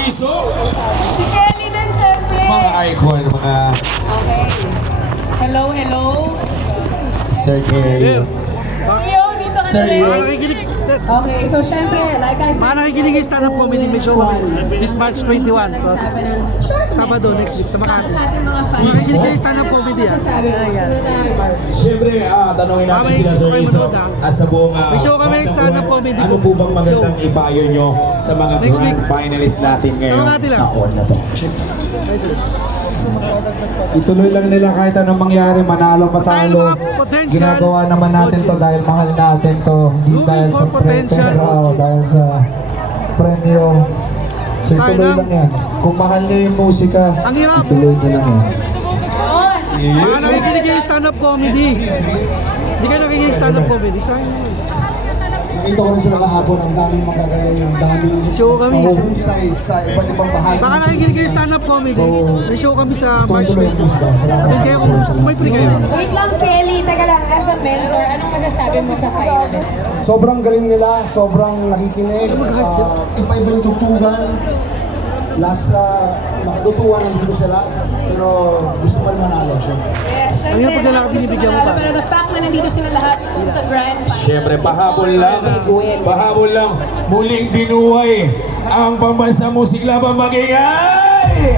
Rizzo. Si Kelly din, syempre. Mga icon, mga Okay. Hello, hello. Sir Kelly. Yo, dito ka Sir, na rin. you- Nakikinig. Okay, so syempre, like I said, Mga nakikinig yung stand-up comedy, may show kami. This March 21, to Sabado next week sa Makati. Sa ating mga fans. Nakikinig kayo stand-up comedy, ah. Masasabi mo, sunod na Mark. Siyempre, tanongin natin Mamay, sila gusto Sir kayo Rizzo manood, at sa buong May show kami, bandang stand-up buwan. comedy Ano po. po bang magandang Show. ipayo nyo sa mga Next grand week. finalists natin ngayong Makati lang. taon na to? Ituloy lang nila kahit anong mangyari, manalo, matalo. Dahil mga potential Ginagawa naman natin to dahil mahal natin to. Hindi Looking dahil sa for potential pera o dahil sa premyo. So ituloy Sayang. lang yan. Kung mahal niyo yung musika, Ang hirap. ituloy niyo lang yan. Mga nakikinig kayo stand-up comedy. Hindi kayo nakikinig stand-up comedy. Sayang. Nakita ko rin sila kahapon, ang daming magagaling, ang daming Show kami. mahuhusay sa iba't ibang bahagi. Baka nakikinig kayo stand-up comedy. May show kami sa March Tuloy ang 20. musika. Salamat Atend kayo kung may puli kayo. Wait lang, Kelly. Teka lang, as a mentor, anong masasabi mo sa finalists? Sobrang galing nila, sobrang nakikinig, iba-iba yung tutugan. Lahat sila nakatutuan nandito sila, pero gusto pa rin manalo siya. Yes, Ang hirap pag lalaki binibigyan mo pa. Pero the fact na nandito sila lahat sa grand finals. Siyempre, pahabol is lang. all a big win. Pahabol lang. Muling binuhay ang pambansa musik laban magingay!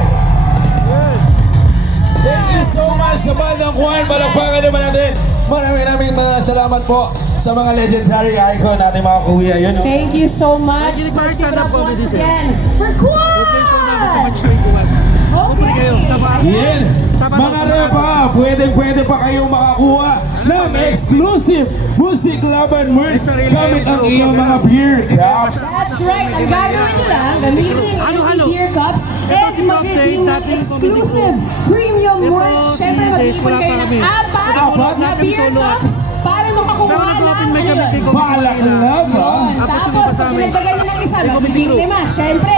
Thank you so much sa bandang Juan. Palakpakan naman natin. Maraming salamat po sa mga legendary icon natin mga kuya. Yun, oh. Thank you so much. Nakikinig pa kayo Let's give it stand-up up comedy, once sir. again for Huwag kayo show namin sa March 21. Kung puli kayo sa Yan! Mga repa, pwede pa kayong makakuha ng exclusive Music Laban merch gamit ang iyong mga beer cups. That's right. Ang gagawin nyo lang, gamitin ang Halo-halo. beer cups Ito and si Bob mag-redeem Day, ng dating comedy exclusive crew. premium Ito merch. si Siyempre, Des, mag-ipon wala kayo pa ng kami. apat Apat? na beer Solo. cups para makakuha Pero ng nag-open mic kami kay Comic Balak Manila. love, ah. Yun. Tapos Tapos, yung iba sa pag amin. pinagdagay nyo ng isa, May comedy magiging crew. 5. Siyempre,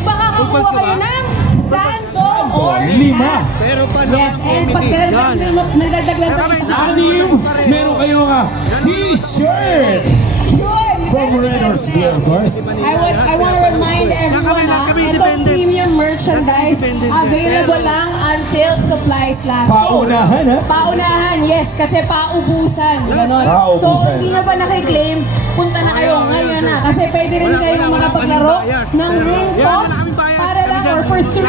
makakakuha Pulpas ka kayo ba? ng santo or 5. Pero pa Yes, and pag nagdagdag lang Kami, sa 6. Meron kayong t-shirt yun. from Red Horse Beer, of course. I want to remind everyone na kami itong independent. premium merchandise Independent. available lang until supplies last. Paunahan, ha? Paunahan, yes, kasi paubusan. Ganon. So, Paubusan. hindi na pa nakiklaim, punta na kayo ngayon na. Kasi pwede rin kayong makapaglaro ng ring toss para lang or for 3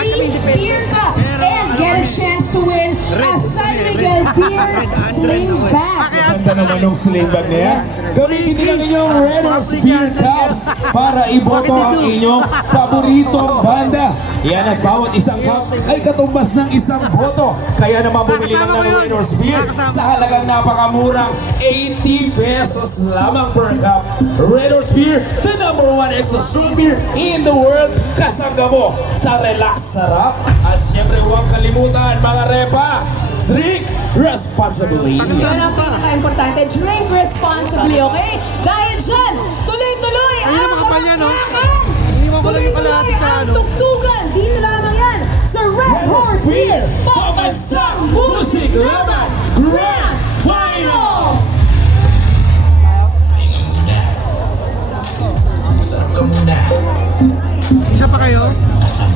beer cups and get a chance to win a San Miguel beer sling bag. Ganda naman ng sling bag na yan. Gamitin din ang inyong Red Horse Beer Cups para iboto ang inyong paboritong banda. Yan at bawat isang cup ay katumbas ng isang boto. Kaya naman bumili lang ng Red Horse Beer sa halagang napakamurang 80 pesos lamang per cup. Red Horse Beer, the #1 extra strong beer in the world. Kasangga mo sa relax sarap. At syempre huwag kalimutan mga repa, drink responsibly. Yun ang pinaka-importante. Drink responsibly, okay? Dahil dyan, tuloy-tuloy Ayun ang ang mga kampanya, no? bakbakan! Iniwan ko lang yung Tuloy-tuloy kalahati sa ang ano. tugtugan! Dito lamang yan sa Red Horse Beer Pambansang Music Laban Grand Finals! Masarap ka muna. Isa pa kayo? Asam